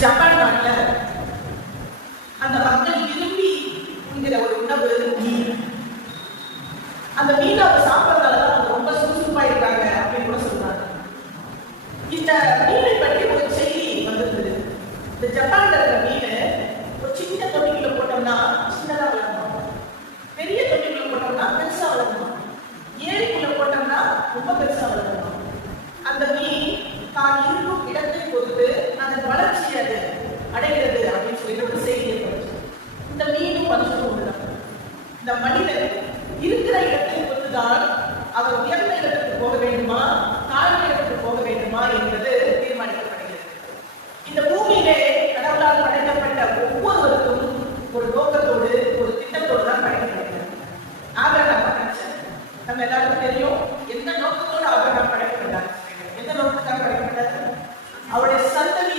Japan நாட்டுல அந்த மக்கள் விரும்பி உண்கிற ஒரு உணவு மீன். அந்த மீன் அவங்க சாப்பிட்றதாலதான் அவங்க ரொம்ப சுறுசுறுப்பா இருக்காங்க அப்படின்னு கூட சொல்றாங்க. இந்த மீனை பற்றி ஒரு செய்தி வந்திருந்தது. இந்த ஜப்பான்ல இருக்கிற மீன் ஒரு சின்ன தொட்டிக்குள்ள போட்டோம்னா சின்னதா வளரணும், பெரிய தொட்டிக்குள்ள போட்டோம்னா பெருசா வளரணும், ஏரிக்குள்ள போட்டோம்னா ரொம்ப பெருசா வளரணும். அந்த மீன் தான் இருக்கும் இடத்தை பொறுத்து அதன் வளர்ச்சி அது அடைகிறது அப்படின்னு சொல்லிட்டு ஒரு செய்தி ஏற்படுச்சு. இந்த மீனும் மனுஷனும் ஒன்றுதான். இந்த மனிதன் இருக்கிற இடத்தை பொறுத்துதான் அவர் உயர்ந்த இடத்துக்கு போக வேண்டுமா தாழ்ந்த இடத்துக்கு போக வேண்டுமா என்பது தீர்மானிக்கப்படுகிறது. இந்த பூமியிலே கடவுளால் படைக்கப்பட்ட ஒவ்வொருவருக்கும் ஒரு நோக்கத்தோடு ஒரு திட்டத்தோடு தான் படைக்கப்படுகிறது. ஆபிரகாம் மனுஷன் நம்ம எல்லாருக்கும் தெரியும் எந்த நோக்கத்தோடு ஆபிரகாம் படைக்கப்பட்டார், எந்த நோக்கத்துக்காக படைக்கப்பட்டார், அவருடைய சந்ததி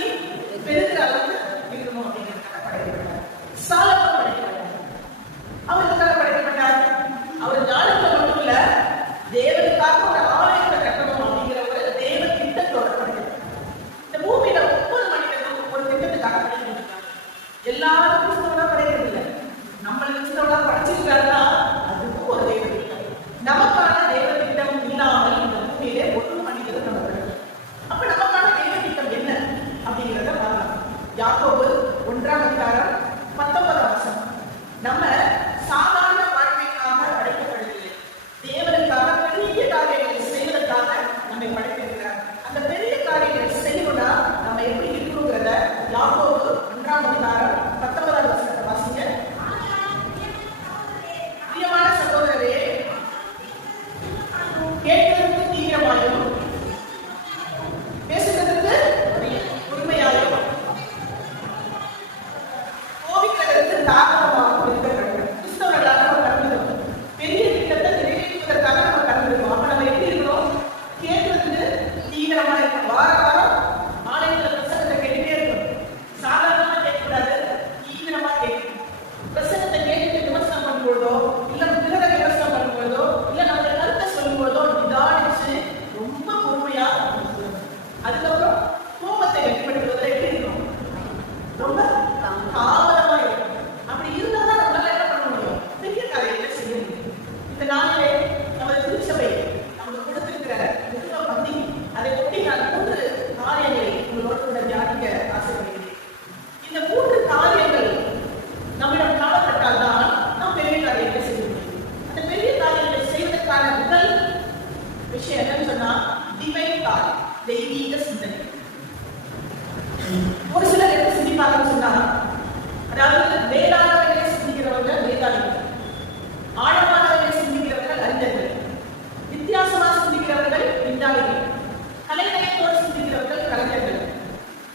பெருகிற அளவுக்கு இருக்கணும் அப்படிங்கிறதுக்காக படைக்கப்பட்டார். சாலமோன் படைக்கப்பட்டார். அவருக்காக படைக்கப்பட்டார். அவர் ஞானத்தை மட்டும் இல்ல, தேவனுக்காக ஒரு ஆலயத்தை கட்டணும் அப்படிங்கிற ஒரு தேவ திட்டத்தோட படைக்கப்பட்டார். இந்த பூமியில ஒவ்வொரு மனிதனும் ஒரு திட்டத்துக்காக படைக்கப்பட்டார். எல்லாரும் கிறிஸ்தவனா படைக்கவில்லை, நம்மள கிறிஸ்தவனா படைச்சிருக்காருன்னா அதுக்கும் ஒரு தேவ திட்டம். நமக்கான தேவ திட்டம் இல்லாமல் இந்த பூமியிலே ஒன்று மனிதர்கள் நம்ம படைக்கிறோம். அப்ப நமக்கான தேவ திட்டம் என்ன அப்படிங்கிறத பார்க்கலாம். யாக்கோபு 1:19 நம்ம சாதாரண வாழ்க்கைக்காக படைக்கப்படவில்லை, தேவனுக்காக பெரிய காரியங்களை செய்வதற்காக நம்மை படைத்திருக்கிறார். அந்த பெரிய காரியங்களை செய்யணும்னா நம்ம எப்படி இருக்கணுங்கிறத யாக்கோபு 1:19 வாசிங்க. பிரியமான சகோதரரே, கேட்கிறதுக்கு தீவிரமாயும் பேசுகிறதுக்கு உண்மையாயும் கோபிக்கிறதுக்கு தாராளமாகவும் இருக்க வேண்டும். கிறிஸ்தவர்களாக நம்ம கலந்துருக்கோம், பெரிய திட்டத்தை நிறைவேற்றுவதற்காக நம்ம கலந்துருக்கோம். அப்ப நம்ம எப்படி இருக்கணும்? கேட்கறதுக்கு தீவிரமா இருக்கணும். வார வாரம் ஆலயத்துல பிரசங்கத்தை கேட்டுட்டே இருக்கணும். சாதாரணமா கேட்கக்கூடாது, தீவிரமா கேட்கணும். பிரசங்கத்தை கேட்டுட்டு விமர்சனம் பண்ணும்போதோ இல்ல பிறரை விமர்சனம் பண்ணும்போதோ இல்ல நம்ம கருத்தை சொல்லும்போதோ நிதானிச்சு ரொம்ப பொறுமையா சொல்லணும். அதுக்கப்புறம் கோபத்தை வெளிப்படுத்துவதில் எப்படி இருக்கணும்? ரொம்ப தாமதமா இருக்கும். அப்படி இருந்தாதான் நம்மளால என்ன பண்ண முடியும்? பெரிய காரியத்தை செய்ய முடியும். இந்த நாளிலே நமது திருச்சபை நமக்கு கொடுத்திருக்கிற மிக பந்தி, அதை ஒட்டி நான் 3 காரியங்களை உங்களோடு கூட தியானிக்க ஆசைப்படுகிறேன். இந்த 3 காரியங்கள் நம்மிடம் காணப்பட்டால் தான் நாம் பெரிய காரியத்தை செய்ய முடியும். அந்த பெரிய காரியங்களை செய்வதற்கான முதல் விஷயம் என்னன்னு சொன்னா டிவைன் தாட், தெய்வீக சிந்தனை. ஒரு சிலர் எப்படி சிந்திப்பாங்கன்னு சொன்னா, அதாவது மேலானவர்களை சிந்திக்கிறவங்க மேதாவிகள், ஆழமானவர்களை சிந்திக்கிறவர்கள் அறிஞர்கள், வித்தியாசமா சிந்திக்கிறவர்கள் விஞ்ஞானிகள், கலைநயத்தோடு சிந்திக்கிறவர்கள் கலைஞர்கள்,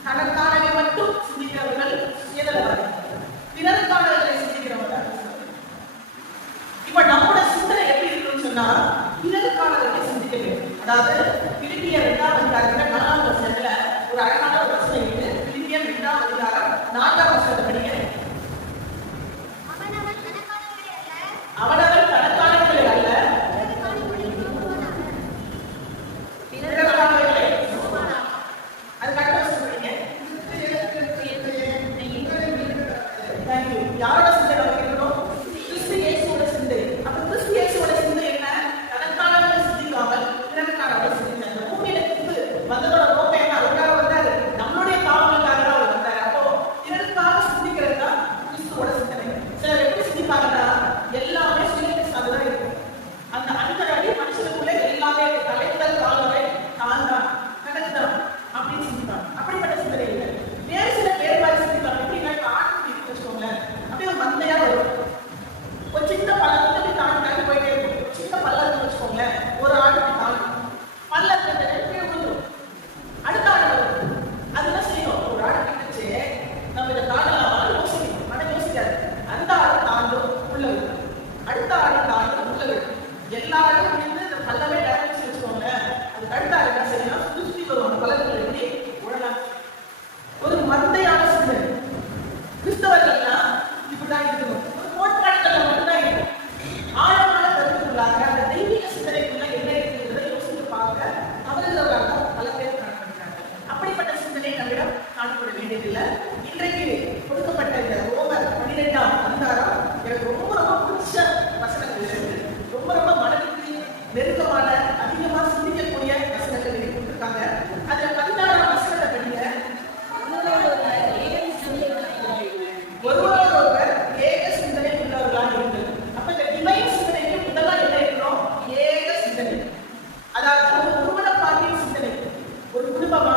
தனக்கானவை மட்டும் சிந்திக்கிறவர்கள் சுயநலவாதிகள், பிறருக்கானவர்களை சிந்திக்கிறவர்கள். இப்ப நம்மோட சிந்தனை எப்படி இருக்குன்னு சொன்னா பிறருக்கானவர்களை சிந்திக்க வேண்டும். அதாவது பிலிப்பியர் 2:4 ஒரு அழகான ஒரு வசனம் இருக்கு. பிலிப்பியர் 2:4 படிங்க. அவனவன் தனக்கானவர்களை அல்ல பிறருக்கானவர்களை. அதுக்கு அடுத்த வசனம் படிங்க. யாரோட சிந்தை நமக்கு இருக்கணும்? கிறிஸ்து இயேசுவோட சிந்தை. அப்ப கிறிஸ்து இயேசுவோட சிந்தை என்ன? தனக்கானவர்களை சிந்திக்காமல் பிறருக்கானவர்களை சிந்திச்சாங்க. இந்த பூமியில கிறிஸ்து வந்ததோட நோக்கம் என்ன? அவருக்காக வந்தாரு, நம்மளுடைய பாவங்களுக்காக தான் அவர் வந்தாரு. அப்போ பிறருக்காக சிந்திக்கிறது தான் கிறிஸ்துவோட சிந்தனை. சிலர் எப்படி சிந்திப்பாங்கன்னா எல்லாமே சுயத்தை சார்ந்துதான் இருக்கும். அந்த அடி மனுஷனுக்குள்ளே எல்லாமே தலைமுதல் காலவரை தான் தான் நடக்குதான் அப்படின்னு சிந்திப்பாங்க. அப்படிப்பட்ட சிந்தனை இல்லை. வேறு சில பேர் மாதிரி சிந்திப்பாங்க. எப்படின்னா இப்ப ஆட்டுக்குட்டி இருக்கு வச்சுக்கோங்களேன், அப்படியே ஒரு இன்றைக்கு கொடுக்கப்பட்ட இந்த ரோமர் 12ஆம் அதிகாரம் எனக்கு ரொம்ப ரொம்ப பிடிச்ச வசனங்கள் இருக்கு. ரொம்ப ரொம்ப மனதுக்கு நெருக்கமான, அதிகமா சிந்திக்கக்கூடிய வசனங்கள் இருக்கு கொடுத்துருக்காங்க. அதுல 16ஆம் வசனத்தை படிங்க. ஒருவரோடு ஒருவர் ஏக சிந்தனை உள்ளவர்களாக இருங்கள். அப்ப இந்த டிவைன் சிந்தனைக்கு முதல்ல என்ன இருக்கணும்? ஏக சிந்தனை. அதாவது ஒரு குடும்பப்பாட்டின் சிந்தனை. ஒரு குடும்பமா,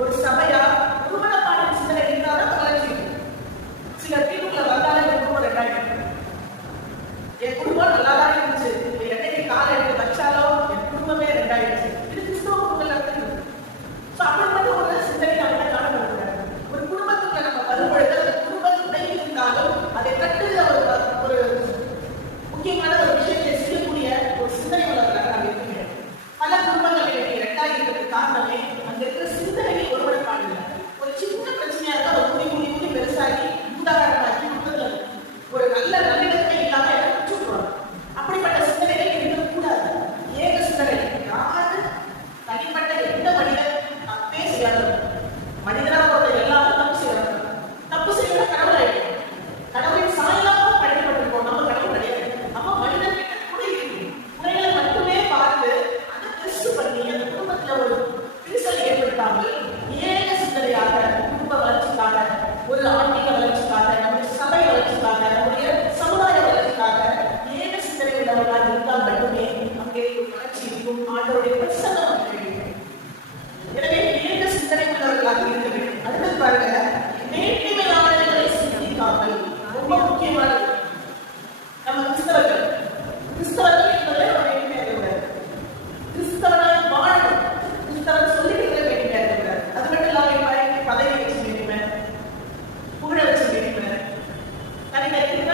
ஒரு சபையா, குடும்பப்பாட்டின் சிந்தனை இருந்தாதான் வளர்ச்சி இருக்கும். சில வீட்டுக்குள்ள வந்தாலே குடும்பம் ரெண்டாயிரம். என் குடும்பம் நல்லா தான் இருந்துச்சு, என்னைக்கு காலை எடுத்து வச்சாலும் என் குடும்பமே ரெண்டாயிடுச்சு. இது கிறிஸ்தவ குடும்பங்கள் இருக்கு. அப்படிப்பட்ட ஒரு சிந்தனை நம்ம காணப்படுகிறார். ஒரு குடும்பத்துக்குள்ள நம்ம வரும்பொழுது அந்த குடும்பம் உடையில் இருந்தாலும் அதை கட்டுற ஒரு முக்கியமான ஒரு விஷயத்தை செய்யக்கூடிய ஒரு சிந்தனை உள்ளவர்களாக நாம் இருக்கிறோம். பல குடும்பங்கள் இன்னைக்கு ரெண்டாக இருக்கிறதுக்கு காரணமே அங்க இருக்கிற சிந்தனையை ஒருவருக்கான இல்லை. ஒரு சின்ன பிரச்சனையா இருந்தா ஒரு குடி பெருசாகி உதாரணமாக்கி குடும்பத்துல ஒரு நல்ல நல்லிடத்தை இல்லாம விட்டுருவாங்க. அப்படிப்பட்ட சிந்தனைகள் இருக்கக்கூடாது. ஏக சிந்தனை. யாரு தனிப்பட்ட எந்த மனிதன் தப்பே செய்யாது. மனிதனாக பொறுத்த எல்லாரும் தப்பு செய்யறாங்க. தப்பு செய்யற கடவுள் ஆயிடும். கடவுளின் சாயலாக படைக்கப்பட்டிருக்கோம். நம்ம கடவுள் கிடையாது. அப்ப மனிதன் கிட்ட கூட இருக்கு. குறைகளை மட்டுமே பார்த்து அதை டெஸ்ட் பண்ணி அந்த குடும்பத்துல ஒரு விரிசல் ஏற்படுத்தாமல் ஏக சிந்தனையாக குடும்ப வளர்ச்சிக்காக, ஒரு ஆன்மீக வளர்ச்சிக்காக, நம்முடைய சபை வளர்ச்சிக்காக, நம்முடைய சமுதாய வளர்ச்சிக்காக ஏக சிந்தனை உள்ளவர்களாக இருந்தால் மட்டுமே அங்கே ஒரு வளர்ச்சி இருக்கும். ஆண்டவருடைய பிரசன்னம் கிடைக்கும். எனவே ஏக சிந்தனை உள்ளவர்களாக இருக்க வேண்டும். அடுத்தது பாருங்க, மேன்மையானவர்களை சிந்திக்காமல். ரொம்ப முக்கியமானது. நம்ம கிறிஸ்தவர்கள் என்பதை ஒரு மேன்மையாக இருக்கிறார். கிறிஸ்தவனாய் வாழணும். கிறிஸ்தவன் சொல்லிக்கிற மேன்மையாக இருக்கிறார். அது மட்டும் இல்லாமல் பதவி வச்சு மேன்மை, புகழ வச்சு மேன்மை, தனிநேரத்துல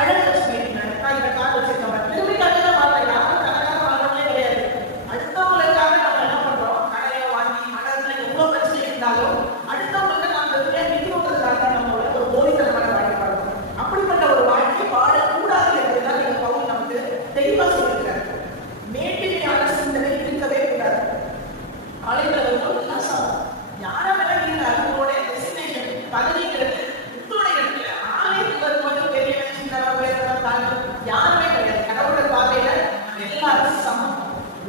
அழக வச்சு மேன்மை. நான் இந்த கார் வச்சிருக்கேன், திரும்பிக்காக தான் வாழ்றேன். யாரும் தனக்காக வாழ்றவங்களே கிடையாது. அடுத்தவங்களுக்காக நம்ம என்ன பண்றோம்? கடையை வாங்கி மனதில் எவ்வளவு பிரச்சனை இருந்தாலும் அடுத்தவங்களுக்கு நாம் நிற்கிறதுக்காக நம்மளோட ஒரு போலித்தனமான வாழ்க்கை வாழ்றோம். அப்படிப்பட்ட ஒரு வாழ்க்கை வாழக்கூடாது என்பதுதான் இந்த பவுல் நமக்கு தெளிவா சொல்லியிருக்கிறார். மேன்மையான சிந்தனை இருக்கவே கூடாது. ஆலைகள் யாரை விலகிற அவங்களோட டெஸ்டினேஷன் பதவிங்கிறது உங்களோட இடத்துல ஆலயத்துக்கு வரும்போது பெரிய யாருமே கிடையாது. கடவுளோட பார்வையில எல்லாரும் சமம்.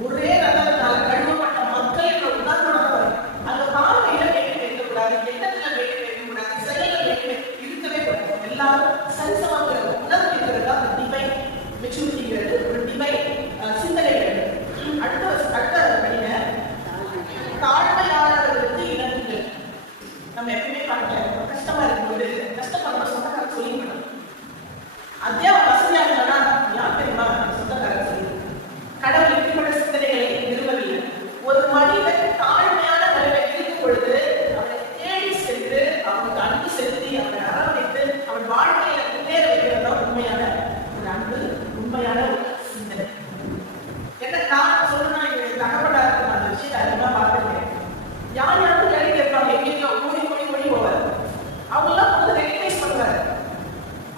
ஒரே ரத்தத்தால் கழுவப்பட்ட மக்கள் என்ற உணர்வோட வரும். அந்த பார்வையில வேண்டி வைக்கக்கூடாது, எண்ணத்துல வேண்டி வைக்கக்கூடாது, செயல வேண்டி இருக்கவே கூடாது. எல்லாரும் சரிசமங்கிற உணர்வு இருக்கிறது அந்த டிவைன் மெச்சூரிட்டிங்கிறது, ஒரு டிவைன் சிந்தனை. அடுத்த படிங்க, தாழ்மையானவர்களுக்கு இணங்குங்கள். நம்ம எப்பவுமே பார்க்க கஷ்டமா இருக்கும்போது கஷ்டப்படுற சொந்தக்காரர் சொல்லிக்கணும். அத்தியாவ வசதியா இருந்தா யார் தெரியுமா? சொந்தக்காரர் சொல்லி கடவுள் இப்படிப்பட்ட சிந்தனைகளை விரும்பவில்லை. ஒரு மனிதன் தாழ்மையான நிலையில் இருக்கும் பொழுது அவனை தேடி சென்று அவனுக்கு அன்பு செலுத்தி அவனை அரவணைத்து அவன் வாழ்க்கையில முன்னேற வைக்கிறதா உண்மையான ஒரு அன்பு, உண்மையான ஒரு சிந்தனை. என்ன நான் சொல்லணும்னா எங்களுக்கு தகவலா இருக்கும் அந்த விஷயத்தை அதிகமா பார்த்துருக்கேன். யார் யாரும் வேலைக்கு இருப்பாங்க, எங்கேயோ ஓடி போவார். அவங்களாம் வந்து ரெகனைஸ் பண்ணுவாரு.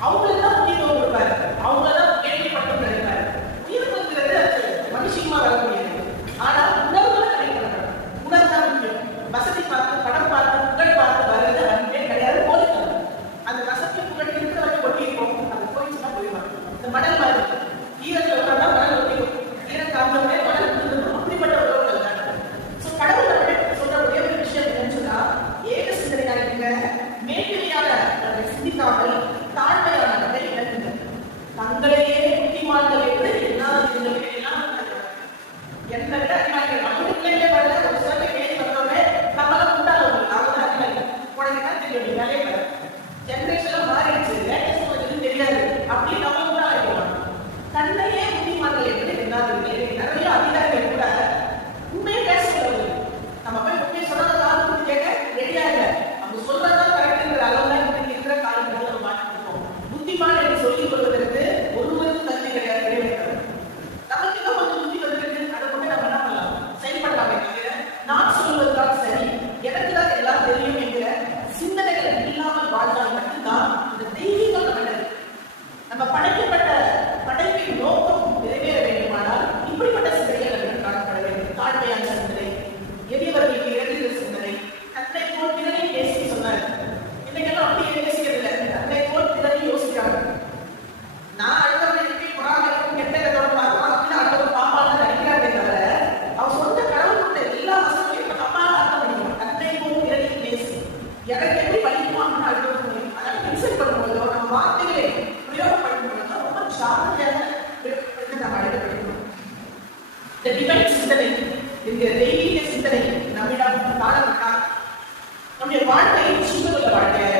அவங்களுக்கு தான் முக்கியத்துவம் கொடுப்பாரு. அவங்கதான் கேள்விப்பட்டும் கிடைப்பாரு. உயிர்ப்புங்கிறது மனுஷியமா வர முடியாது. ஆனா உணர்வுகளை கிடைக்கிறாங்க. உணர்வு தான் முக்கியம். வசதி பார்த்து, படம் பார்த்து, புகழ் பார்த்து வர்றது அன்பே கிடையாது. போதும் அந்த வசதி புகழ் இருக்கிற வரைக்கும் ஒட்டியிருப்போம். அது போயிடுச்சுன்னா போயிடுவாங்க. இந்த மணல் மாதிரி ஈரத்தில் உட்கார்ந்தா மணல் ஒட்டிடும், ஈரம் காஞ்சோடனே மணல் விழுந்துடும். அப்படிப்பட்ட உறவுகள் தான். கடவுள் சொல்ற ஒரே ஒரு விஷயம் என்னன்னு சொன்னா, ஏக சிந்தனையா இருக்க, மேன்மையான சிந்திக்காமல் தாழ்மையானவர்களை இழக்குங்க. தங்களையே புத்திமான்கள் என்று எல்லாம் என்ன விட அறிவாளிகள் நம்ம பிள்ளைகளே வரல. ஒரு சில பேர் வந்தோடனே நம்மளாம் உண்டாளவங்க அவங்க அறிவாளிகள் உடனே தான் தெரியும். வேலையை வர ஜென்ரேஷன்ல மாறிடுச்சு, லேட்டஸ்ட் எதுவும் தெரியாது அப்படின்னு நம்ம உண்டாளிக்கலாம். தன்னையே புத்திமான்கள் என்று என்னாது நிறைய அதிகாரிகள் கூட உண்மையை பேசுறது. நம்ம போய் உண்மையை சொன்னதை கேட்க ரெடியா இல்லை. அவங்க சொல்றதான் கரெக்டுங்கிற அளவுதான் இன்னைக்கு இருக்கிற காலங்களில் நம்ம மாற்றிருக்கோம். புத்திமான் என்று சொல்லிக் கொள்வதற்கு ஒருவருக்கும் தகுதி கிடையாது. நமக்கு இன்னும் கொஞ்சம் புத்தி வந்திருக்கு, அதை கொண்டு நம்ம என்ன பண்ணலாம்? செயல்படலாமே தவிர நான் சொல்வதுதான் சரி, எனக்கு தான் எல்லாம் தெரியும் என்கிற சிந்தனைகள் இல்லாம எனக்கு எப்படி வலிக்குமோ அப்படின்னு அடுத்தவங்க முடியும். அதனால இன்சல்ட் பண்ணும்போதோ நம்ம வார்த்தைகளை பிரயோகப்படுத்தும் பொழுதோ ரொம்ப ஜாக்கிரதையாக நம்ம அழைக்கப்படணும். இந்த டிவைன் சிந்தனை, இந்த தெய்வீக சிந்தனை நம்மிடம் காணப்பட்டால் நம்முடைய வாழ்க்கை ஜீவனுள்ள வாழ்க்கையாக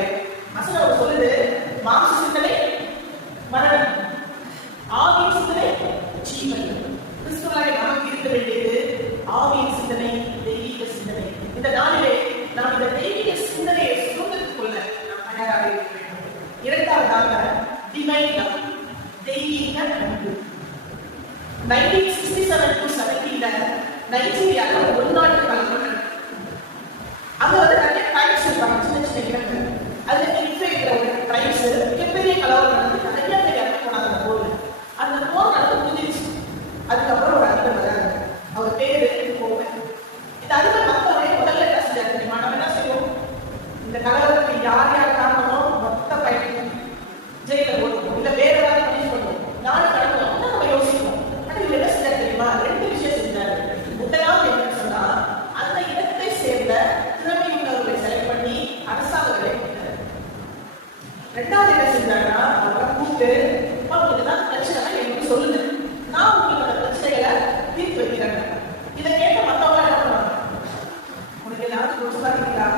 வசனம் சொல்லுது. மாம்ச சிந்தனை மரணம், ஆவியின் சிந்தனை ஜீவன். கிறிஸ்துவாய் நமக்கு இருக்க வேண்டியது ஆவியின் சிந்தனை, தெய்வீக சிந்தனை. இந்த நாளிலே நாம் இந்த தெய்வீக சிந்தனையை சுதந்திரத்துக் கொள்ள நாம் தயாராக இருக்க வேண்டும். இரண்டாவதாக டிவைன் லவ், தெய்வீக அன்பு. 1967 to 70 நைஜீரியால ஒரு உள்நாட்டு கலவரம். அங்க நிறைய ட்ரைப்ஸ் இருப்பாங்க, சின்ன சின்ன இடங்கள். அதுல இன்ஃபேக்ட் ஒரு ட்ரைப்ஸ் மிகப்பெரிய கலவரம் நடந்து நிறைய பேர் இறந்து போனாங்க. அந்த போர்ல அந்த போர் நடந்து முடிஞ்சிருச்சு. அதுக்கப்புறம் ஒரு அதிபர் வராங்க, அவர் பேரு கோவன். இந்த அதிபர் வந்தவரை முதல்ல என்ன செஞ்சாரு தெரியுமா? நம்ம என்ன செய்வோம், இந்த கலவரத்துக்கு யார் யார் காரணமோ மொத்த பயணம் ஜெயில போடுவோம், இல்ல வேற ஏதாவது பனிஷ் பண்ணுவோம், நாடு கடந்தோம் நம்ம யோசிப்போம். ஆனா இவர் என்ன செஞ்சாரு தெரியுமா? ரெண்டு விஷயம் செஞ்சாரு. முதலாவது என்னன்னு சொன்னா, அந்த இடத்தை சேர்ந்த திறமையுள்ளவர்களை செலக்ட் பண்ணி அரசாங்கங்களை கொடுத்தாரு. ரெண்டாவது என்ன செஞ்சாருன்னா, அவரை கூப்பிட்டு உங்களுக்கு தான் பிரச்சனை எனக்கு சொல்லுங்க, நான் உங்களோட பிரச்சனைகளை தீர்த்து வைக்கிறேன். இதை கேட்ட மற்றவங்க என்ன பண்ணுவாங்க? உனக்கு எல்லாரும் யோசிச்சு பார்த்தீங்களா?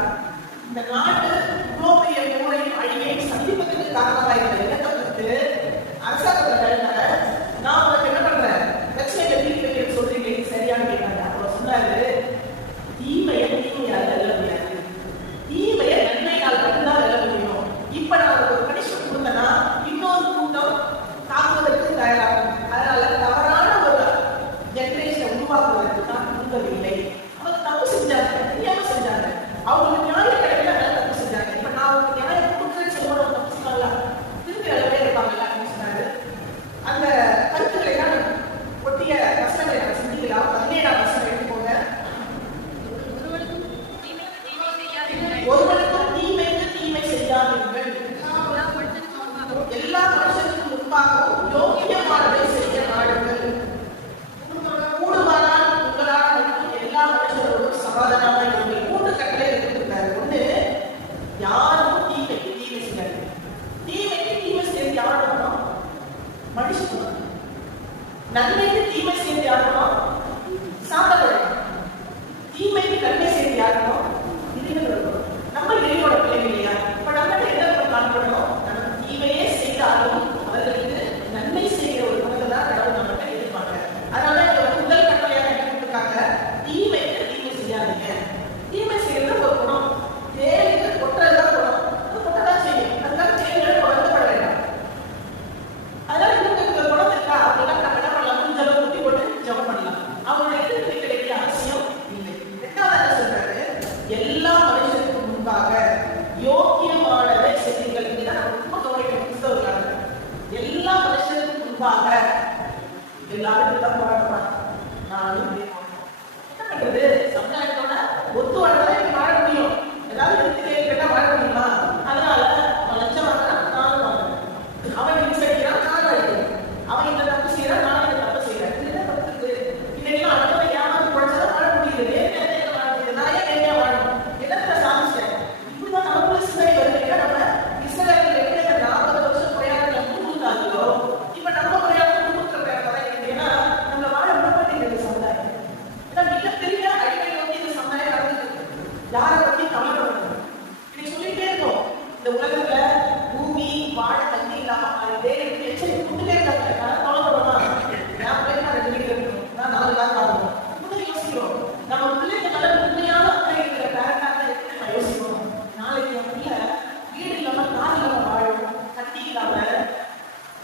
இந்த நாட்டு இவ்வளோ பெரிய மூளையும் அழிவையும் சந்திப்பதற்கு காரணமாக இருந்த இடத்தை வந்து அரசாங்கத்துல நான் உனக்கு என்ன பண்றேன், பிரச்சனைகளை தீர்த்து வைக்கிறேன்னு சொல்றீங்க, சரியானு கேட்டாங்க. அவர் சொன்னாரு, தீமையை தீமையால் வெல்ல முடியாது, தீமையை நன்மையால் மட்டும்தான் வெல்ல முடியும். இப்ப நான் ஒரு பனிஷ்மெண்ட் கொடுத்தேன்னா இன்னொரு கூட்டம் தாக்குவதற்கு தயாராகும். அதனால தவறான ஒரு ஜெனரேஷனை உருவாக்குவதற்கு தான் உதவவில்லை. அவங்க தப்பு செஞ்சாங்க, தெரியாம செஞ்சாங்க, அவங்களுக்கு நியாயம் கிடைக்கல, தப்பு செஞ்சாங்க. இப்ப நான் அவங்க நியாயம் கொடுக்குறேன்னு சொல்லுவோம், தப்பு சொன்னாங்களா திருப்பி அளவே இருப்பாங்கல்ல அப்படின்னு சொன்னாரு. அந்த கருத்துக்களை தான் ஒட்டிய வசனங்களை நான் சிந்திக்கலாம். 17ஆம் வசனம் எடுத்துக்கோங்க. ஒருவனுக்கும் தீமைக்கு தீமை செய்யாதீர்கள், எல்லா மனுஷனுக்கும் முன்பாகவும் யோகியமானதை செய்ய நாடுங்கள், கூடுமானால் உங்களால் மட்டும் எல்லா மனுஷரோடும் சமாதானமாக இருங்கள். 3 கட்டளை எடுத்துருக்காரு. ஒண்ணு, யாரும் தீமைக்கு தீமை செய்யாது. தீமைக்கு தீமை செய்து யார் பண்ணணும்? மனுஷன். நன்மைக்கு தீமை செய்து யார் பண்ணணும்? சாப்பிடணும். தீமைக்கு நன்மை செய்து யார் பண்ணணும்? இறைவன். நம்ம இறைவனோட பிள்ளைங்க இல்லையா? இப்ப நம்ம என்ன காணப்படணும்? நம்ம தீமையே செய்தாலும் அவர்களுக்கு நன்மை செய்கிற ஒரு குணத்தை தான் கடவுள் நம்மகிட்ட எதிர்பார்க்க. அதனால முதல் கட்டளையாக எடுத்துருக்காங்க, தீமைக்கு தீமை செய்யாதீங்க. தீமை செய்யறது ஒரு குணம், தேவைக்கு கொட்டுறதுதான் குணம், அது கொட்டதான் செய்யும். அதுக்காக தேவையோட வருத்தப்பட வேண்டாம். அதனால இந்த குணம் இருக்கா அப்படின்னா நம்ம என்ன பண்ணலாம்? முடிஞ்ச அளவு குட்டி போட்டு ஜபம் பண்ணலாம். அவங்களுடைய எதிர்ப்பு கிடைக்கிற அவசியம் இல்லை. ரெண்டாவது என்ன சொல்றாரு? எல்லா மனுஷனுக்கும் முன்பாக யோக்கியமானதை செய்யுங்கள். இதுதான் ரொம்ப கவனிக்கணும் கிறிஸ்தவர்களாக. எல்லா மனுஷனுக்கும் முன்பாக எல்லாரும் தான் போராடுவாங்க. நானும் என்ன பண்றது? சமுதாயத்தோட ஒத்து வாழ்றதை வாழ முடியும். ஏதாவது எடுத்து கேட்டா வாழ முடியுமா? அதனால அவன் லட்சம் வாங்கினா நானும் வாங்குறேன், அவன் இன்சைக்கிறான் நானும் அடிக்கிறேன், அவன் இந்த தப்பு செய்யறான் நான் இந்த தப்பு செய்யறேன். இதுதான் தப்பு. இதெல்லாம் அடுத்தவங்க ஏமாந்து குறைச்சதான் வாழ முடியுது. வேறு வாழ முடியுது. நான் ஏன் நேர்மையா வாழணும்? இடத்துல சாதிச்சிட்டேன். இப்படிதான் நமக்குள்ள சிந்தனை வருது. நம்ம இஸ்ரவேலர்கள் எப்படி 40 வருஷம் பிரயாணத்துல முன்னுந்தாங்களோ இப்ப நம்ம பிரயாணம் முன்னுக்கிற பிரயாணம் தான் இருக்கு. ஏன்னா நம்ம வாழ விடப்பட்டிருக்கிறது சமுதாயம். ஏன்னா மிகப்பெரிய அடிமை நோக்கி இந்த சமுதாயம் நடந்துருக்கு. யாரை பத்தி கவலைப்படுறது? இன்னைக்கு சொல்லிட்டே இருக்கோம், இந்த உலகத்துல பூமி வாழ தண்ணி இல்லாம மாறிட்டே இருக்கு. எச்சரிக்கை கொடுத்துட்டே இருக்காங்க. நான் கவலைப்படுறோமா? என் பிள்ளைங்க 2 வீடு இருக்கணும், நான் 4 கார் வாங்கணும். முதல்ல யோசிக்கிறோம், நம்ம பிள்ளைங்க மேல உண்மையான அக்கறை இருக்கிற பேரண்டாக இருக்கு. நம்ம யோசிக்கணும், நாளைக்கு என் பிள்ளை வீடு இல்லாம கார் இல்லாம வாழும், தண்ணி இல்லாம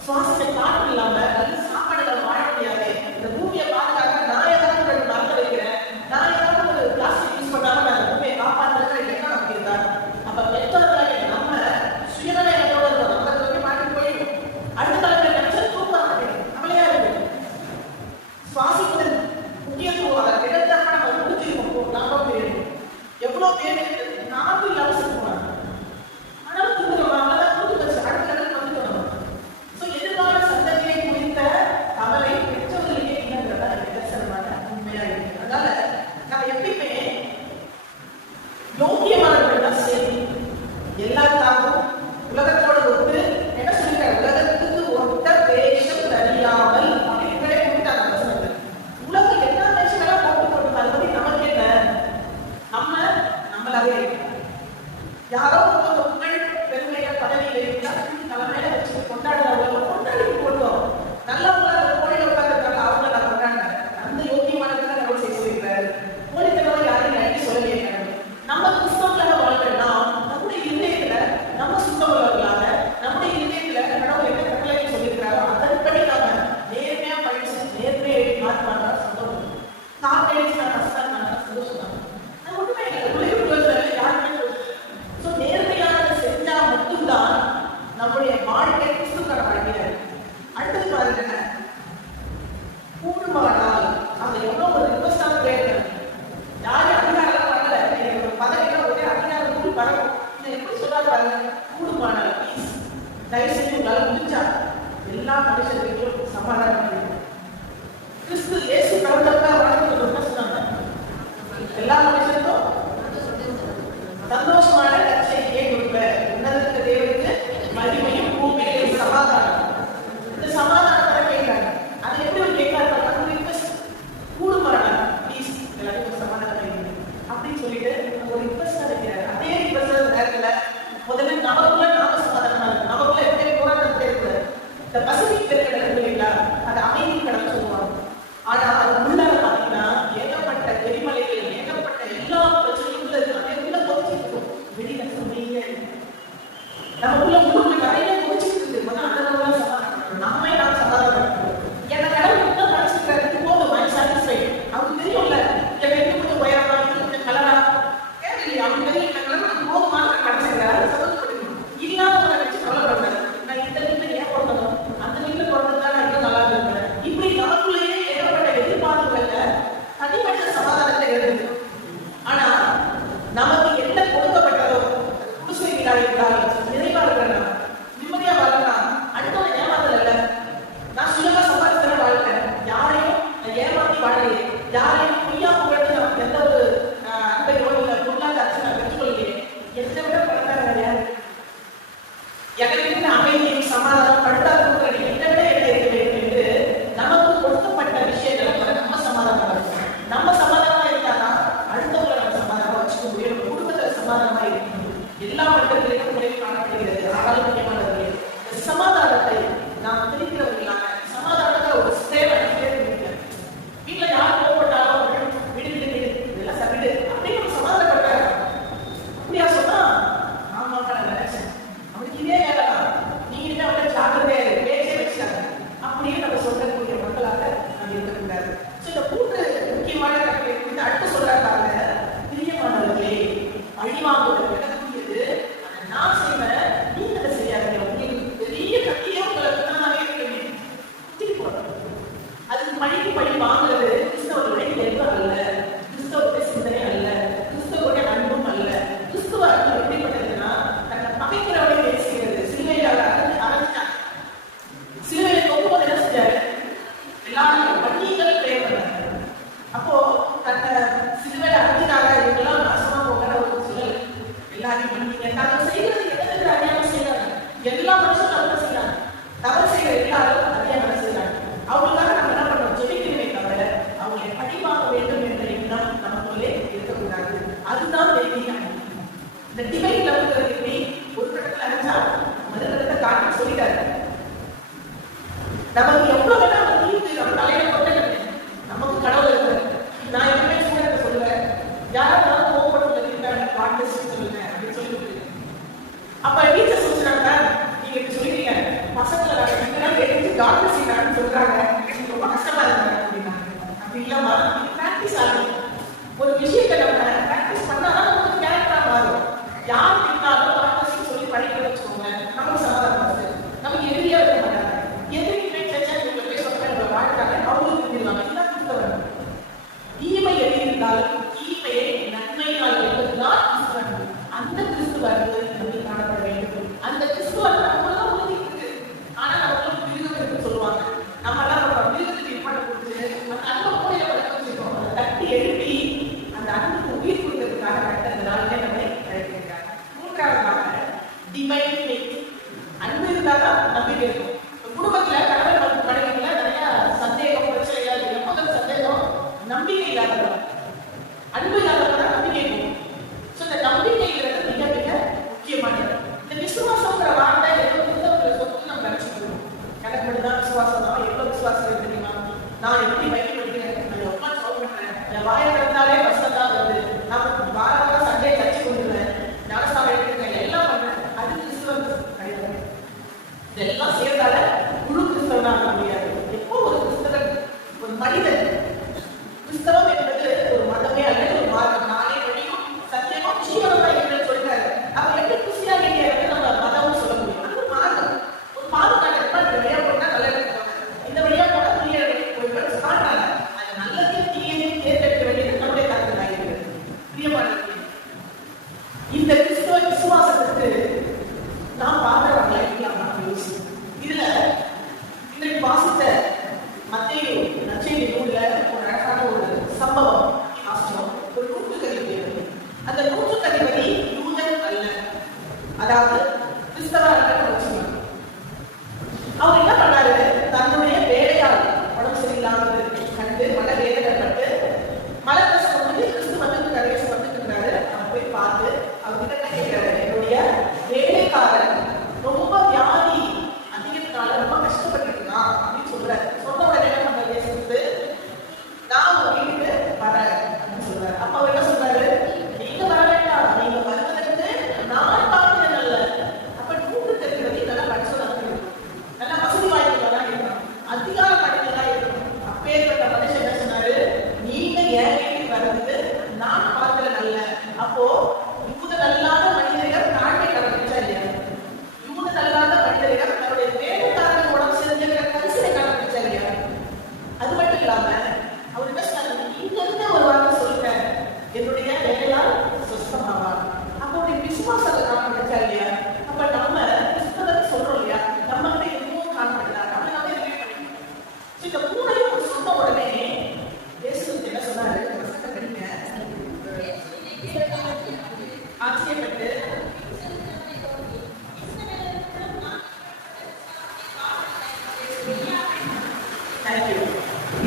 சுவாசத்தை காற்று இல்லாம நல்ல சாப்பாடு இல்லாம வாழ முடியாது. இந்த பூமியை பாதுகாக்க நான் ஏதாவது ஒரு மறந்து வைக்கிறேன், நான் ஏதாவது ஒரு பிளாஸ்டிக் யூஸ் பண்ணாம நான் பூமியை காப்பாற்றுறது என்ன அப்படிதான். அப்ப பெற்றவர்களாக நம்ம சுயநலத்தோட நம்ம வந்து மாட்டி போயிடும். அடுத்த தலைமுறை நினைச்சா தூக்க மாட்டேங்குது, நம்மளையா இருக்கு. சுவாசிப்பதன் முக்கியத்துவம் அதை கிடத்தப்ப நம்ம முடிச்சிருக்கோம். நாம பேர் எவ்வளவு பேர் நாட்டு இல்லாம சொல்லுவாங்க. ஆனால் தூங்குறோம், அவங்கதான் தூக்கு வச்சு அடுத்த லெவலுக்கு வந்துட்டோம். ஸோ எதிர்கால சந்ததியை குறித்த அவங்க புகழ் பெருமையை பதவியில இருந்தா தலைமையில வச்சு கொண்டாடுறவங்க கொண்டாடி போட்டோம். நல்லவங்களா அந்த கோயில உட்கார்ந்துருக்காங்க, அவங்க நான் கொண்டாடினேன். அந்த யோகியமானதுதான் கடவுள் செய்ய சொல்லியிருக்காரு. கோழித்தனவா யாரையும் நன்றி சொல்லலையே கடவுள். நம்ம கிறிஸ்தவர்களாக வாழ்க்கணும்னா நம்முடைய இதயத்துல நம்ம சுத்தமுள்ளவர்களாக, நம்முடைய இதயத்துல கடவுள் என்ன கட்டளை சொல்லியிருக்கிறாரோ அதன்படி நாம நேர்மையா படிச்சு நேர்மையை மாற்றாங்க சந்தோஷம். காப்பேச்சு நான் கஷ்டம் சந்தோஷம் தான். நான் ஒண்ணுமே யாருமே ஸோ நேர்மையாக செஞ்சா மட்டும்தான் நம்முடைய வாழ்க்கை கிறிஸ்துக்கான வாழ்க்கையா இருக்கு. அடுத்தது பாருங்க, கூடுமானால் அந்த எவ்வளவு ஒரு ரிக்வஸ்டான பேர் யாரும் அதிகாரம் வரல, ஒரு பதவியில ஒரே அதிகாரம் கூடி பரவும். இதை எப்படி சொல்றாரு பாருங்க, கூடுமானால் ப்ளீஸ் தயவு செஞ்சு உங்களால முடிஞ்சா எல்லா மனுஷர்களுக்கும் சமாதானம் கிடைக்கும். கிறிஸ்து இயேசு கடவுளுக்காக வாழ்க்கை ரொம்ப சொன்னாங்க, எல்லா மனுஷருக்கும் சந்தோஷமான நற்செய்தியை கொடுப்ப உன்னதத்த தேவனுக்கு மகிமையும் பூமியிலே சமாதானம். இந்த சமாதானத்தை கேட்கிறாங்க. அது எப்படி ஒரு கேட்காரு ரிக்வெஸ்ட், கூடுமானால் ப்ளீஸ் எல்லாருக்கும் சமாதானம் அப்படின்னு சொல்லிட்டு ஒரு ரிக்வெஸ்டா வைக்கிறாரு. அதே ரிக்வெஸ்ட் நேரத்துல முதல்ல நமக்குள்ள நாம சமாதானமா இருக்கு. நமக்குள்ள எப்படி போராட்டம் தேவைப்படுது. இந்த பசிபிக் பெருங்கடல் இருக்கு இல்லைங்களா, அது அமைதி கடல் சொல்லுவாங்க. ஆனா அது உள்ளார பாத்தீங்கன்னா ஏகப்பட்ட எரிமலைகள், ஏகப்பட்ட எல்லா பிரச்சனையும் வெளியில சொல்லியே நமக்குள்ள முழுக்க நிறைய கோச்சிட்டு இருக்கு. அந்த சமாதானம் நம்மை நாம் சமாதானம் என்ன கடவுள் என்ன படிச்சுக்கிறது போதும், ஐ சாட்டிஸ்ஃபை. அவருக்கு தெரியும்ல எனக்கு கொஞ்சம் உயரமா கொஞ்சம் கலரா தேவையில்லை, அவங்க தெரியும் என்ன கலர் போதுமான கிடைச்சிக்கிறாரு சந்தோஷப்படுத்தணும். இல்லாதவங்களை வச்சு கவலைப்படுறேன். நான் இந்த வீட்டுல ஏன் பிறந்தனும் அந்த வீட்டுல பிறந்ததுதான் நான் இன்னும் நல்லா இருப்பேன். இப்படி நமக்குள்ளேயே ஏற்பட்ட எதிர்பார்ப்புகள்ல தனிப்பட்ட சமாதானத்தை எழுதுது. ஆனா நமக்கு என்ன கொடுக்கப்பட்டதோ குடிசை வீடாக இருந்தாலும் நிறைவா இருக்கிறேன், நிம்மதியா வாழலாம், அடுத்தவங்க ஏமாத்தல இல்ல, நான் சுலபா சம்பாதிக்கிற வாழ்க்கை, யாரையும் ஏமாத்தி வாழலையே, யாரையும் பொய்யா புகழ்ந்து நமக்கு எந்த ஒரு அன்பையோ இல்ல பொருளாதார நான் பெற்றுக்கொள்ளையே, எதை விட பணக்காரங்க யாரு? எனக்கு அமைதியும் சமாதானம் படுத்தாத என்னை விட என்ன இருக்க வேண்டும் என்று நமக்கு கொடுக்கப்பட்ட விஷயங்களை நம்ம சமாதானமா இருக்கணும். நம்ம சமாதானமா இருக்கானா அடுத்தவங்களை நம்ம சமாதானமா வச்சுக்க முடியும். குடும்பத்துல சமாதானமா இருக்கணும். எல்லா மனிதர்களையும் முறையில் காணப்படுகிறது. ஆனாலும் முக்கியமானது இந்த சமாதானத்தை நாம் பிரிக்கிறவர்களாக சமாதானத்தை ஒரு சேவை வீட்டுல யார் போட்டாலும் விடு விடு விடு இதெல்லாம் சவிடு அப்படின்னு ஒரு சமாதானப்பட்ட அப்படியா சொன்னா ஆமா நான் நினைச்சேன் அவனுக்கு இதே வேலைதான், நீங்க என்ன அவனை ஜாக்கிரதையா பேச்சே வச்சாங்க அப்படின்னு நம்ம சொல்லக்கூடிய மக்களாக நம்ம இருக்கக்கூடாது. இந்த மூன்று முக்கியமான கட்டளை குறித்து அடுத்து சொல்றாங்க, பிரியமானவர்களே அழிவாங்குவது எனக்குரியது, நான் செய்வேன் நீங்க அதை செய்யாதீங்க. உங்களுக்கு பெரிய கட்டியே உங்களுக்கு நானே திருப்பி போடுறேன். அதுக்கு பழிக்கு பழி வாங்குறது கிறிஸ்தவர்களுடைய இயல்பு அல்ல, கிறிஸ்தவருடைய சிந்தனை அல்ல, கிறிஸ்தவருடைய அன்பும் அல்ல. கிறிஸ்துவ அன்பு எப்படிப்பட்டதுன்னா தன்னை பகைக்கிறவரை பேசுகிறது. சிலுவையால் அரைஞ்சாங்க, சிலுவையை தொகுவது என்ன செஞ்சாரு, எல்லாரும் பண்டிகைகள் பிரேரணை. அப்போ தன்னை சிலுவையில அரைஞ்சினாங்க, இவங்கெல்லாம் நாசமா போகிற ஒரு சூழல். எல்லாரையும் பண்ணீங்க தாங்கள் செய்யறது எதாவது அறியாம செய்யறாங்க. எல்லா மனுஷனும் தவறு செய்யறாங்க, தவறு செய்யற எல்லாரும் அறியாம செய்யறாங்க. அவங்களுக்காக நம்ம என்ன பண்றோம், ஜெபிக்கிறமே தவிர அவங்களை பழிவாங்க வேண்டும் என்ற எண்ணம் நமக்குள்ளே இருக்கக்கூடாது. அதுதான் தெய்வீக அன்பு. இந்த டிவைன் லவ்ங்கிறது எப்படி ஒரு கட்டத்துல அரைஞ்சா முதல் கட்டத்தை காட்டி சொல்லிட்டாரு. நமக்கு எவ்வளவு வேணா நம்ம தீர்த்து நம்ம தலையில கொண்டு நமக்கு கடவுள் இருக்கிறது. நான் எப்பவுமே சூழலை சொல்லுவேன், யாராவது கோவப்பட்டு பாட்டு சொல்லுங்க அப்படின்னு சொல்லிட்டு அப்ப வீட்டுல சொல்றாங்க, நீங்க இப்படி சொல்லிட்டீங்க பசங்களை எடுத்து டாக்டர் செய்யறாங்கன்னு சொல்றாங்க, ரொம்ப கஷ்டமா இருக்காங்க அப்படின்னா அப்படி இல்லாம பிராக்டிஸ் ஆகும். ஒரு விஷயத்தை நம்ம பிராக்டிஸ் பண்ணாதான் நமக்கு கேரக்டரா மாறும். யார் இருந்தாலும் டாக்டர் சொல்லி படிக்க வச்சுக்கோங்க, நமக்கு சமாதானம், நமக்கு எதிரியா இருக்க மாட்டாங்க. எதிரி வாழ்க்காக அவங்களுக்கு தெரிஞ்சிருவாங்க. எல்லாம் கிறிஸ்தவர். தீமை எது இருந்தாலும் தீமையை நன்மையினால் வெல்வதுதான் கிறிஸ்துவ. அந்த கிறிஸ்துவ நமக்கு காணப்பட வேண்டும். அந்த கிறிஸ்துவ நம்மளாம் உறுதி இருக்கு. ஆனா நமக்கு மிருகம் இருக்கு சொல்லுவாங்க. நம்ம எல்லாம் மிருகத்துக்கு ஏற்பாடு கொடுத்து அந்த அன்பை மூலையில வளர்க்க வச்சிருக்கோம். அதை தட்டி எழுப்பி அந்த அன்புக்கு உயிர் கொடுக்கறதுக்காக கட்டதுனாலே நம்மை அழைக்கிறாங்க. மூன்றாவதாக டிவைன் ஃபெய்த். அன்பு இருந்தாதான் நம்பிக்கை இருக்கும். குடும்பத்துல கணவன் மற்றும் மனைவிக்குள்ள நிறைய சந்தேகம் பிரச்சனைகள், முதல் சந்தேகம் நம்பிக்கை இல்லாதவங்க, அன்பு இல்லாதவங்க நம்பிக்கை இருக்கும். இந்த நம்பிக்கைங்கிறது மிக மிக முக்கியமான இதெல்லாம் சேர்ந்தால முழு கிறிஸ்தவனா இருக்க முடியாது. எப்போ ஒரு கிறிஸ்தவன், ஒரு மனிதன், கிறிஸ்தவம் என்பது ஒரு மதமே அல்லது ஒரு மார்க்கம், நானே வழியும் சத்தியமும் ஜீவனும் என்று சொல்றாரு. அப்ப எப்படி கிறிஸ்டியானிட்டி வந்து நம்ம மதம்னு சொல்ல முடியும்? அது ஒரு மார்க்கம். ஒரு பாதுகாப்பு இந்த வழியா போனா நல்ல இடத்துக்கு போங்க, இந்த வழியா போனா தீய இடத்துக்கு போய் ஸ்டார்ட் அது நல்லதையும் தீயையும் தேர்ந்தெடுக்க வேண்டியது நம்முடைய கருத்தாக இருக்கிறது. பிரியமானது, இந்த கிறிஸ்தவ விசுவாசத்துக்கு நான் பார்க்கிறவங்களா இல்லாம இதுல இன்றைக்கு வாசித்த மத்தேயு நற்செய்தி நூல்ல ஒரு அழகான ஒரு சம்பவம் வாசிச்சோம். ஒரு நூற்றுக்கதிபதி, அந்த நூற்றுக்கதிபதி யூதன் அல்ல, அதாவது கிறிஸ்தவ அல்ல வச்சுக்கணும். அவர் என்ன பண்ணாரு, தன்னுடைய வேலையால் உடம்பு சரியில்லாமல் கண்டு மன வேதனைப்பட்டு மலப்பிரசவம் வந்து கிறிஸ்து வந்து கடைசி வந்துட்டு இருக்கிறாரு. அவர் போய் பார்த்து அவர்கிட்ட என்ன கேட்கிறாரு, என்னுடைய வேலைக்காரன் ரொம்ப வியாதி அதிகத்தினால ரொம்ப கஷ்டப்பட்டு இருக்கான் அப்படின்னு சொல்றாரு. சொன்ன உடனே என்ன பண்றாரு, இயேசு நான் உங்க வீட்டுக்கு வரேன் அப்படின்னு சொல்றாரு. அப்ப அவர் என்ன சொல்றாரு, நீங்க வர வேண்டாம், நீங்க வருவதற்கு நான் பார்க்கிறேன் அல்ல. அப்ப நூற்றுக்கதிபதி நல்லா படிச்சு நல்லா வசதி வாய்ப்புகளா இருக்கணும், அதிகாரம் படைத்ததா இருக்கணும். அப்பேற்பட்ட மனுஷன் என்ன சொன்னாரு, நீங்க என் வீட்டுக்கு வர்றது நான் பார்க்கல நல்ல. அப்போ யூதன் அல்லாத மனிதர்கள் தாழ்மை கடைபிடிச்சா இல்லையா? யூதன் அல்லாத மனிதர்கள் தன்னுடைய வேலைக்காரர்கள் உடம்பு செஞ்சுக்கிற கரிசனை கடைபிடிச்சா இல்லையா? அது மட்டும் இல்லாம அவர் என்ன சொன்னாரு, இங்க இருந்து ஒரு வார்த்தை சொல்லிட்டேன், என்னுடைய வேலையால் சுத்தமாவார். அப்போ அவருடைய விசுவாசத்தை காணப்படுச்சா இல்லையா? அப்ப நம்ம கிறிஸ்தவத்தை சொல்றோம் இல்லையா, நம்ம எதுவும் காணப்படுறாங்க, அப்படி நம்ம ரிலேட் பண்ணிக்கணும். இந்த மூணையும் சொன்ன உடனே இயேசு என்ன சொன்னாரு, வசனத்தை படிங்க. ஆச்சரியப்பட்டு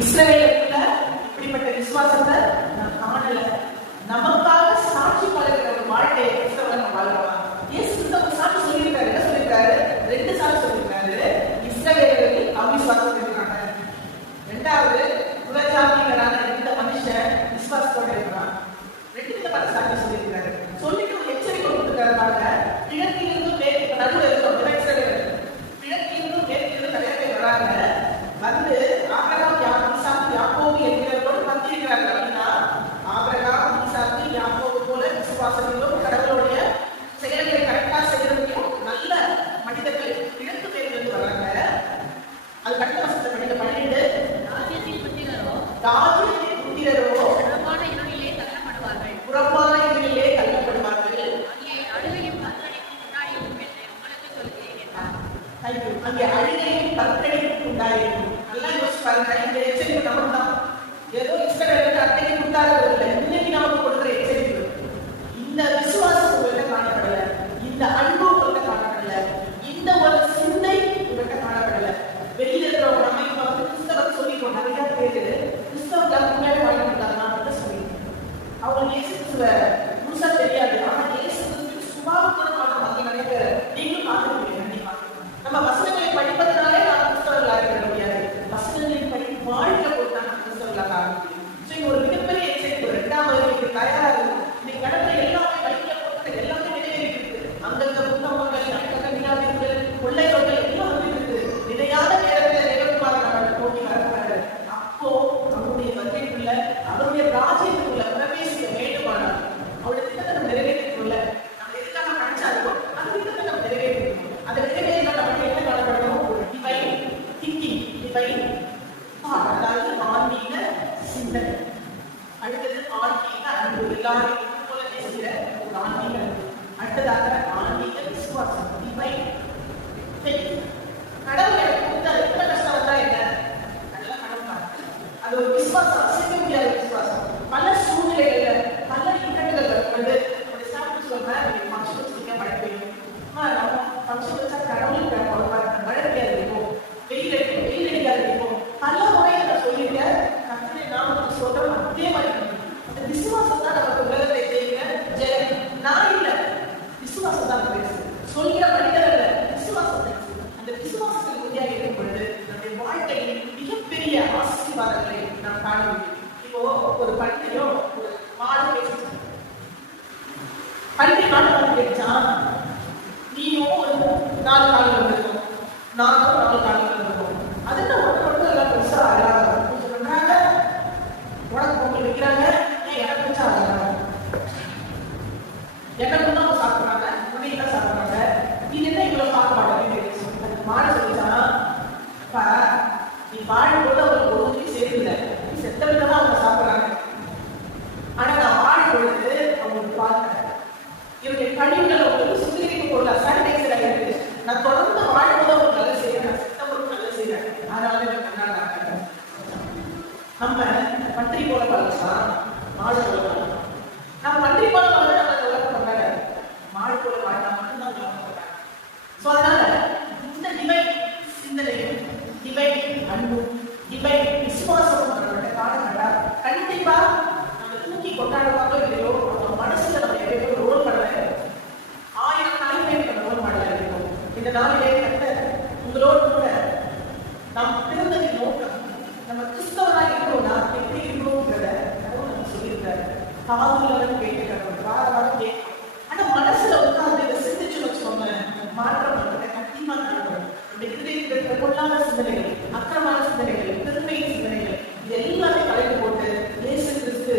இஸ்ரவேலுக்குள்ள இப்படிப்பட்ட விசுவாசத்தை நான் காணல. நமக்காக சாட்சி பழகிற ஒரு வாழ்க்கையை கிறிஸ்தவரை நம்ம வாழ்றோம். இயேசு கிறிஸ்தவ சாட்சி சொல்லியிருக்காரு. என்ன சொல்லியிருக்காரு, 2 சாட்சி சொல்லியிருக்காரு. இஸ்ரவேலர்கள் அவிசுவாசம் இருக்காங்க, 2வது புறஜாதிகளான இந்த மனுஷன் விசுவாசத்தோட இருக்கிறான். 2 விதமான சாட்சி சொல்லியிருக்காரு. சொல்லிட்டு ஒரு எச்சரிக்கை கொடுத்துருக்காரு பாருங்க. கிழக்கிலிருந்து மேற்கு நடுவில் இருக்கிற இஸ்ரவேலர்கள், கிழக்கிலிருந்து மேற்கிலிருந்து நிறைய பேர் வராங்க, வந்து ஆபிரகாம் ஈசாக்கு யாக்கோபு என்கிறவர்களோடு பந்திருக்கிறார்கள். அப்படின்னா ஆபிரகாம் ஈசாக்கு யாக்கோபு போல விசுவாசத்திலும் கடவுளுடைய செயல்களை கரெக்டா செய்யறதையும் நல்ல மனிதர்கள் கிழக்கு மேற்கிலிருந்து வர்றாங்க. அது கட்ட வசத்தை படிக்க 12, ராஜ்யத்தின் புத்திரரோ புறம்பான இருளிலே தள்ளப்படுவார்கள், புறம்பான இருளிலே தள்ளப்படுவார்கள், அங்கே அழுகையும் பற்கடிப்பும் உண்டாயிருக்கும் என்று உங்களுக்கு சொல்கிறேன் என்றார். அங்கே அழுகையும் பற்கடிப்பும் உண்டாயிருக்கும். நல்லா யோசிச்சு பாருங்க, இந்த எச்சரிக்கை நமக்கு தான். ஏதோ இஸ்ரவேலுக்கு அன்னைக்கு கொடுத்தார்கள் இல்லை, இன்னைக்கு நமக்கு கொடுக்குற எச்சரிக்கை. இந்த விசுவாசம் உங்கள்கிட்ட காணப்படல, இந்த அன்பு உங்கள்கிட்ட காணப்படல, இந்த ஒரு சிந்தை உங்கள்கிட்ட காணப்படல. வெளியில இருக்கிறவங்க நம்ம இப்ப வந்து கிறிஸ்தவத்தை சொல்லிக்கணும். நிறைய பேரு கிறிஸ்தவத்தை முன்னாடி வாழ்ந்துட்டாங்க சொல்லிக்கணும். அவங்க இயேசு கிறிஸ்துவ முழுசா தெரியாது, ஆனா இயேசு கிறிஸ்துவ சுபாவத்தோட மக்கள் நிறைய பேர் நீங்களும் பார்த்துருக்கீங்க. கண்டிப்பா நம்ம வசனங்களை படிப்பதனாலே நாம் கிறிஸ்தவர்களாக இருக்க முடியாது, வசனங்களின் படி வாழ்க்கை போட்டு நாம் கிறிஸ்தவர்களாக ஆக முடியும். ஒரு மிகப்பெரிய எச்சரிக்கை. 2வது தயாராக இன்னைக்கு கடற்கரை எல்லாமே வழியில போட்டு எல்லாமே நிறைவேறிட்டு அங்கங்க புத்தகங்கள், அங்கங்க விழாவிற்கள், கொள்ளைகள் எல்லாம் வந்துட்டு நிலையான நேரத்தில் நிகழ்வாக நம்ம போட்டி வரக்கூடாது. அப்போ அவருடைய வருகைக்குள்ள அவருடைய ராஜ்யத்துக்குள்ள பிரவேசிக்க வேண்டுமானால் அவருடைய திட்டத்தை நம்ம நிறைவேற்றிக்குள்ள நம்ம எதுக்காக நினைச்சாலும் அந்த திட்டத்தை நம்ம நிறைவேற்றணும். அதை நிறைவேறினால் நம்ம என்ன காணப்படணும், ஒரு டிவைன் திங்கிங், டிவைன் அதாவது ஆன்மீக சிந்தனை. அடுத்தது ஆன்மீக அன்பு, எல்லாரையும் போல பேசுகிற ஒரு ஆன்மீக அன்பு. அடுத்ததாக ஆன்மீக விசுவாசம், டிவைன் ஃபெய்த். கடவுள் எனக்கு கொடுத்தா எத்தனை கஷ்டம் வந்தா என்ன, நல்லா கடவுள் அது ஒரு விசுவாசம், அசைக்க முடியாத விசுவாசம். பல சூழ்நிலைகள்ல பல இக்கட்டுகள் வரும்போது ஒரு சாப்பிட்டு சொல்றேன், ஃபங்க்ஷன் வச்சுக்க மழை பெய்யும், நம்ம ஃபங்க்ஷன் வச்சா கடவுளுக்கு மழை பெய்யாது இருக்கும், வெயில் அடிக்காது இருக்கும். பல முறை நான் சொல்லியிருக்கேன், கர்த்தருடைய நாமத்தை சொல்றோம். அதே மாதிரி அந்த விசுவாசம் தான் நமக்கு உலகத்தை செய்கிற நான் இல்லை, விசுவாசம் தான் பேசு சொல்கிற மனிதர் அல்ல, விசுவாசம் பேசு. அந்த விசுவாசத்தில் உறுதியாக இருக்கும் பொழுது நம்முடைய வாழ்க்கையில் மிகப்பெரிய ஆசீர்வாதங்களை நாம் காண முடியும். இப்போ ஒரு பண்டிகையும் ஒரு மாடு பேசிச்சு, பண்டிகை மாடு கேட்டான், நீயும் ஒரு 4 காலம் வந்திருக்கும், நாங்கள் காணிட்டு இருக்கோம். அது என்ன ஒன்று மட்டும் எல்லாம் பெருசா அழகாக பூஜை பண்றாங்க, உனக்கு பொங்கல் வைக்கிறாங்க, எனக்கு வச்சா அழகாக எனக்கு தான் அவங்க சாப்பிட்றாங்க, உடனே தான் சாப்பிட்றாங்க. இது என்ன இவ்வளவு பார்க்க மாட்டேன் மாட சொல்லிச்சான், அப்பா நீ வாழும் போது அவங்களுக்கு ஒரு உதவி செய்யல, நீ செத்த விதமா அவங்க சாப்பிட்றாங்க. ஆனா நான் வாழும் பொழுது அவங்களுக்கு பார்க்கிறேன், இவருடைய கழிவுகள் அவங்களுக்கு சுத்திகரிப்பு பொருள் சானிடைசர் ஆகிருக்கு. நான் தொடர்ந்து வாழும் போது அவங்களுக்கு நல்ல செய்யறேன், செத்த பொருள் நல்ல செய்யறேன். அதனால கண்ணாடி நம்ம பன்றி போல வளர்க்கலாம், மாடு போல வளர்க்கலாம். நம்ம பன்றி போல வளர்ந்து நம்ம வளர்க்க மாட்டாங்க, மாடு போல வாழ்ந்தா மட்டும்தான் வளர்க்க மாட்டாங்க. ஸோ அதனால இந்த டிவைன் சிந்தனையும் டிவைன் அன்பும் டிவைன் விசுவாசமும் நம்மளோட காரணங்களா கண்டிப்பா நம்ம தூக்கி கொண்டாடுவாங்களோ இல்லையோ நம்ம மனசுல நம்ம எப்போ ரோல் பண்ணல 1000 தலைமுறை நம்ம ரோல் பண்ணல இருக்கும். இந்த நாளிலே உங்களோடு கூட நம் பிறந்ததின் நோக்கம் நம்ம கிறிஸ்தவராக இருக்கணும்னா எப்படி இருக்கணும்ன்றத நம்ம சொல்லியிருக்காரு. காதுல கேட்டுக்கிறோம், வாரம் கேட்கணும். ஆனா மனசுல உட்கார்ந்து இதை சிந்திச்சு வச்சுக்கோங்க, மாற்றம் பண்றத கண்டிப்பா நடக்கும். நம்ம இருக்கிற பொல்லாத சிந்தனைகள், அக்கிரமான சிந்தனைகள், பெருமையின் சிந்தனைகள் இது எல்லாமே கலைந்து போட்டு இயேசு கிறிஸ்து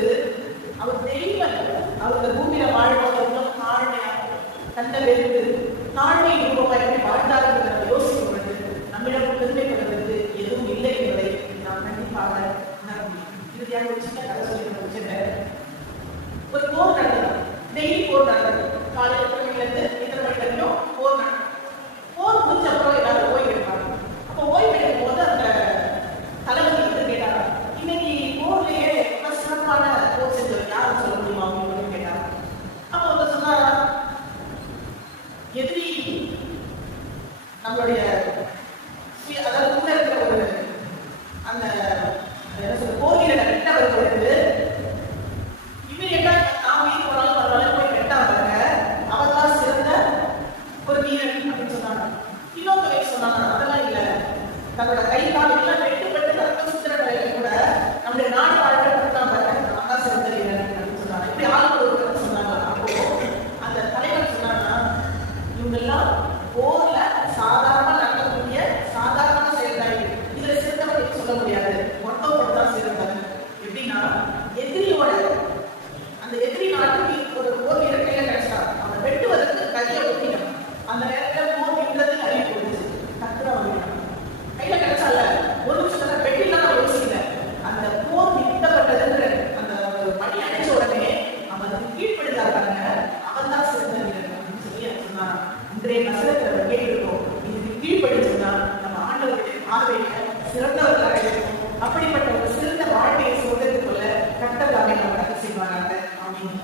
அவர் தெய்வம், அவர் இந்த பூமியில வாழ்வாங்க தாழ்மையாக தன்னை வெறுத்து தாழ்மை ரூபமா எப்படி வாழ்ந்தார்கள் நம்ம யோசிக்கும் பொழுது நம்மிடம் பெருமைப்படுவதற்கு எதுவும் இல்லை என்பதை நாம் கண்டிப்பாக உணர முடியும். இறுதியாக ஒரு சின்ன கதை சொல்லி ஒரு போர் நடந்தது, டெய்லி போர் நடந்தது. காலையில் எத்தனை மணிலேருந்து எத்தனை மணி வரைக்கும் போர் நடந்தது. போர் முடிஞ்ச அப்புறம் எல்லாரும் ஓய்வு எடுப்பாங்க. அப்போ ஓய்வு எடுக்கும் போது அந்த தளபதி வந்து கேட்டாங்க, இன்னைக்கு போர்லயே சிறப்பான போர் செஞ்சவர் யாரும் சொல்ல முடியுமா அப்படின்னு கேட்டாங்க. அப்போ அவங்க சொன்னாரா, எதிரி நம்மளுடைய அதாவது உள்ள இருக்கிற ஒரு அந்த என்ன சொல்ற போர் வீரரை கிட்ட வரும்பொழுது இவரு நான் உயிர் போனாலும் பரவாயில்ல போய் வெட்டாங்க, அவர் தான் சிறந்த ஒரு வீரன் அப்படின்னு சொன்னாங்க. இன்னொரு சொன்னாங்க, அதெல்லாம் இல்ல, தன்னோட கை கால் எல்லாம் வெட்டுப்பட்டு ரத்த சுத்திர நிலையில கூட நம்முடைய நாடு வாழ்க்கை நான் தான் சிறந்த வீரன் அப்படின்னு சொன்னாங்க. இப்படி ஆளுநர் ஒரு சொன்னாங்க. அப்போ அந்த தலைவர் சொன்னாங்கன்னா, இவங்கெல்லாம் போர்ல சாதாரண நடக்கக்கூடிய சாதாரண செயல்தான், இதுல சிறந்தவர்கள் சொல்ல முடியாது, மொத்தம் தான் சிறந்தது. எப்படின்னா எதிரியோட அந்த எதிரி நாட்டுக்கு ஒரு போர் வீரர் கையில கிடைச்சா அவன் வெட்டுவதற்கு கையை ஒட்டினான். அந்த நேரத்தில் போர் நின்றதுக்கு அறிவு போடுச்சு, டக்குனு வாங்கினான். கையில கிடைச்சால ஒரு நிமிஷத்துல வெட்டிலாம் யோசிக்கல, அந்த போர் நிறுத்தப்பட்டதுங்கிற அந்த மணி அடிச்ச உடனே அவன் கீழ்ப்படுத்தாங்க, அவன் தான் சிறந்த வீரன் அப்படின்னு சொல்லி சொன்னான். இன்றைய நசரத்தில் கேட்டிருக்கோம், இதுக்கு கீழ்படிச்சுன்னா நம்ம ஆண்டவருடைய பார்வையில சிறந்தவர்களாக இருக்கும். அப்படிப்பட்ட ஒரு சிறந்த வாழ்க்கையை சொல்றதுக்கு போல கட்டதாமே நம்ம கதை செய்வாங்க. ஆமீன்.